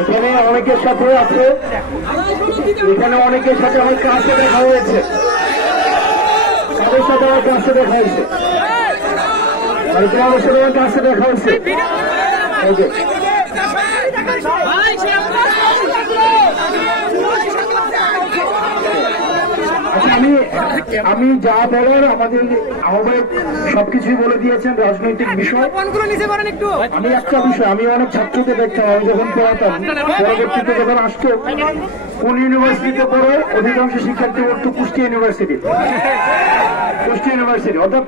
এখানে অনেকের সাথে আছে, এখানে অনেকের সাথে আমার কাছে দেখা হয়েছে, তাদের সাথে আমার কাছে দেখা হয়েছে, আর আমার সাথে আমার কাছে দেখা হয়েছে। আমি যা বলার আমাদের আহ্বায়ক সবকিছুই বলে দিয়েছেন রাজনৈতিক বিষয়। আমি একটা বিষয়, আমি অনেক ছাত্রকে দেখতাম, আমি যখন পড়াতাম, পরবর্তীতে যখন আসতো কোন ইউনিভার্সিটিতে পড়ে অধিকাংশ শিক্ষার্থী পড়তো কুষ্টিয়া ইউনিভার্সিটি। অর্থাৎ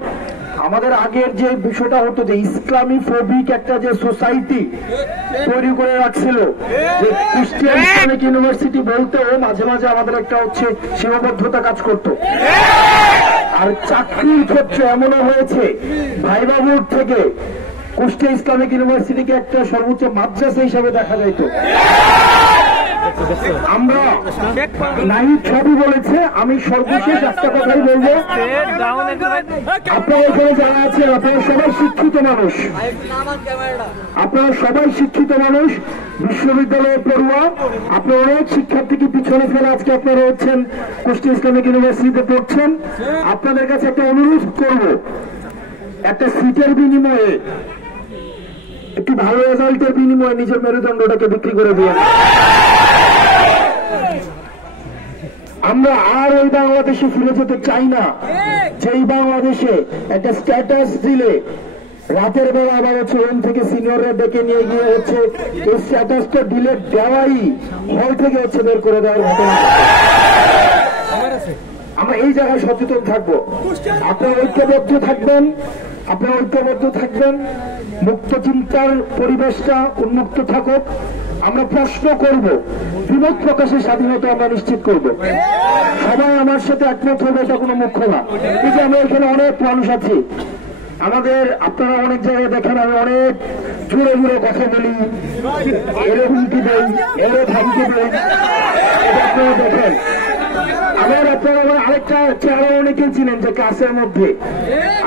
আমাদের আগের যে বিষয়টা হতো যে ইসলামী ফোবিক একটা যে সোসাইটি তৈরি করে রাখছিল, যে কুষ্টিয়া ইসলামিক ইউনিভার্সিটি বলতেও মাঝে মাঝে আমাদের একটা হচ্ছে সীমাবদ্ধতা কাজ করত। আর চাকরির ক্ষেত্রে এমনও হয়েছে ভাইবা বোর্ড থেকে কুষ্টিয়া ইসলামিক ইউনিভার্সিটিকে একটা সর্বোচ্চ মাদ্রাসা হিসাবে দেখা যাইত। আমরা নাহিদ সবই বলেছে, আমি সর্বশেষ একটা কথাই বলবো, আপনারা এখানে যারা আছেন আপনারা সবাই শিক্ষিত মানুষ, আপনারা সবাই শিক্ষিত মানুষ, বিশ্ববিদ্যালয়ে পড়ুয়া, আপনারা অনেক শিক্ষার্থীকে পিছনে ফেলে আজকে আপনারা হচ্ছেন কুষ্টিয়া ইসলামিক ইউনিভার্সিটিতে পড়ছেন। আপনাদের কাছে একটা অনুরোধ করব, একটা সিটের বিনিময়ে, একটু ভালো রেজাল্টের বিনিময়ে নিজের মেরুদণ্ডটাকে বিক্রি করে দিয়ে আমরা আর ওই বাংলাদেশে ফিরে যেতে চাই না, যেই বাংলাদেশে একটা স্ট্যাটাস দিলে রাতের বেলা আবার হচ্ছে রুম থেকে সিনিয়ররা ডেকে নিয়ে গিয়ে হচ্ছে এই স্ট্যাটাসটা ডিলেট দেওয়াই হল থেকে হচ্ছে বের করে দেওয়ার ঘটনা। আমরা এই জায়গায় সচেতন থাকবো, আপনারা ঐক্যবদ্ধ থাকবেন, আপনারা ঐক্যবদ্ধ থাকবেন, মুক্ত চিন্তার পরিবেশটা উন্মুক্ত থাকুক। আমরা প্রশ্ন করব, বিমত প্রকাশের স্বাধীনতা আমরা নিশ্চিত করব। সবাই আমার সাথে একমত হবে, এটা কোনো মুখ্য না। এই যে আমরা এখানে অনেক মানুষ আছি, আমাদের আপনারা অনেক জায়গায় দেখেন আমি অনেক জোরে জোরে কথা বলি, এরে হুমকি দেই, এরে ধমকি দেই, এটা আপনারা দেখেন। আবার আপনারা আমার আরেকটা চেহারা অনেকেই চিনেন যে ক্লাসের মধ্যে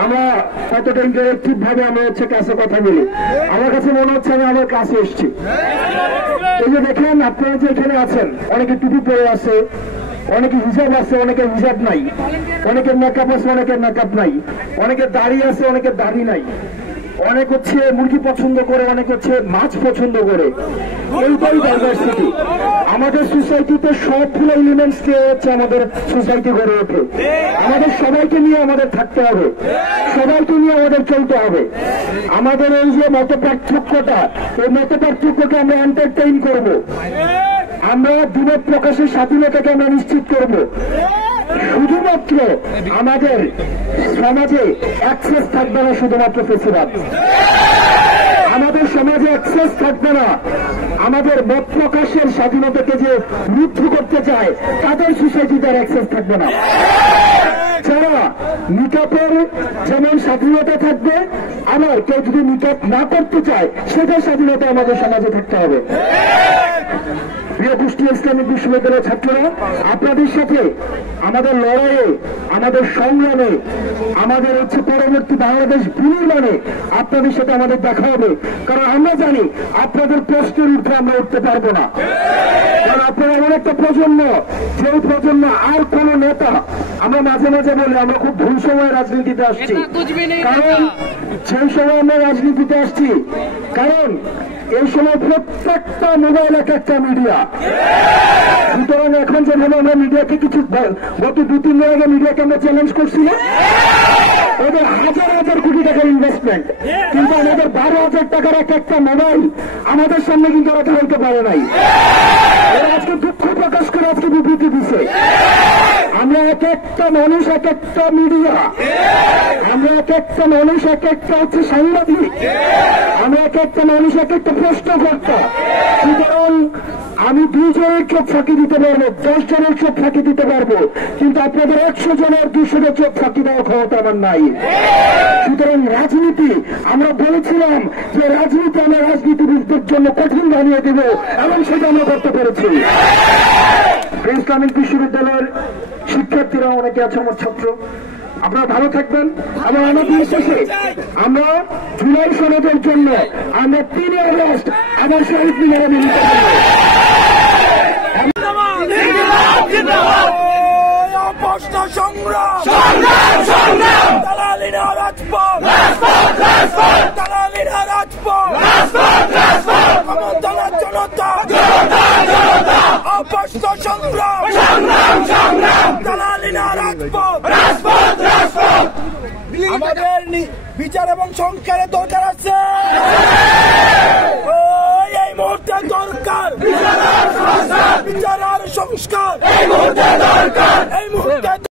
আমরা কতটা ইন্টারেক্টিভ ভাবে আমরা হচ্ছে ক্লাসে কথা বলি, আমার কাছে মনে হচ্ছে আমি আমার ক্লাসে এসছি। এই যে দেখেন আপনারা যে এখানে আছেন, অনেকে টুপি পরে আছে, অনেকে হিসাব আছে, অনেকের হিসাব নাই, অনেকের মেকআপ আছে, অনেকের মেকআপ নাই, অনেকের দাড়ি আছে, অনেকের দাড়ি নাই, অনেক হচ্ছে মুরগি পছন্দ করে, অনেক হচ্ছে মাছ পছন্দ করে। এইটাই ডাইভার্সিটি। আমাদের সোসাইটিতে সবগুলো এলিমেন্টস কে হচ্ছে আমাদের সোসাইটি গড়ে ওঠে। আমাদের সবাইকে নিয়ে আমাদের থাকতে হবে, সবাইকে নিয়ে আমাদের চলতে হবে। আমাদের এই যে মত পার্থক্যটা, এই মত পার্থক্যকে আমরা এন্টারটেইন করব, আমরা বিমত প্রকাশের স্বাধীনতাকে আমরা নিশ্চিত করব। শুধুমাত্র আমাদের সমাজে অ্যাক্সেস থাকবে না শুধুমাত্র ফেসিবাদ, আমাদের সমাজে অ্যাক্সেস থাকবে না আমাদের মত প্রকাশের স্বাধীনতাকে যে রুদ্ধ করতে চায় তাদের সোসাইটিতে অ্যাক্সেস থাকবে না। যারা নিকাপের যেমন স্বাধীনতা থাকবে, আবার কেউ যদি নিকাপ না করতে চায় সেটার স্বাধীনতা আমাদের সমাজে থাকতে হবে। প্রিয় কুষ্টিয়া ইসলামিক বিশ্ববিদ্যালয়ের ছাত্ররা, আপনাদের সাথে আমাদের লড়াইয়ে, আমাদের সংগ্রামে, আমাদের হচ্ছে পরবর্তী বাংলাদেশ বিনির্মাণে আপনাদের সাথে আমাদের দেখা হবে। কারণ আমরা জানি আপনাদের প্রশ্নের ঊর্ধ্বে আমরা উঠতে পারবো না। কারণ আপনারা এমন একটা প্রজন্ম, যে প্রজন্ম আর কোন নেতা, আমরা মাঝে মাঝে বলি আমরা খুব ভুল সময় রাজনীতিতে আসছি, কারণ সেই সময় আমরা রাজনীতিতে আসছি কারণ এই সময় প্রত্যেকটা মোবাইল এক একটা মিডিয়া। সুতরাং এখন যেভাবে আমরা মিডিয়াকে কিছু গত 2-3 দিন আগে মিডিয়াকে আমরা চ্যালেঞ্জ করছি, ওদের হাজার হাজার কোটি টাকার ইনভেস্টমেন্ট, কিন্তু আমাদের 12,000 টাকার এক একটা মোবাইল আমাদের সামনে কিন্তু ওরা হইতে পারে নাই। ওরা আজকে দুঃখ প্রকাশ করে আজকে বিবৃতি দিছে। আমরা এক একটা মানুষ, এক একটা মিডিয়া, আমরা এক একটা মানুষ, এক একটা হচ্ছে সাংবাদিক, আমরা এক একটা মানুষ, এক একটা প্রশ্নকর্তা। সুতরাং আমি 2 জনের চোখ ফাঁকি দিতে পারবো, 10 জনের চোখ ফাঁকি দিতে পারবো, কিন্তু আপনাদের 100 জনের 200 চোখ ফাঁকি দেওয়ার ক্ষমতা আমার নাই। সুতরাং রাজনীতি, আমরা বলেছিলাম যে রাজনীতি আমরা রাজনীতিবিদদের জন্য কঠিন বানিয়ে দেব, এবং সেটা আমরা করতে পেরেছি। ইসলামিক বিশ্ববিদ্যালয়ের শিক্ষার্থীরা অনেকে আছে আমার ছাত্র, আপনারা ভালো থাকবেন। এবং আমার দিন শেষে আমরা জুলাই সনদের জন্য আমরা 3 আগস্ট আবার শহীদ মিনারে মিলিত হব। আমাদের বিচার এবং সংস্কারের দরকার আছে, এই মুহূর্তে দরকার বিচার আর সংস্কার, এই মুহূর্তে দরকার, এই মুহূর্তে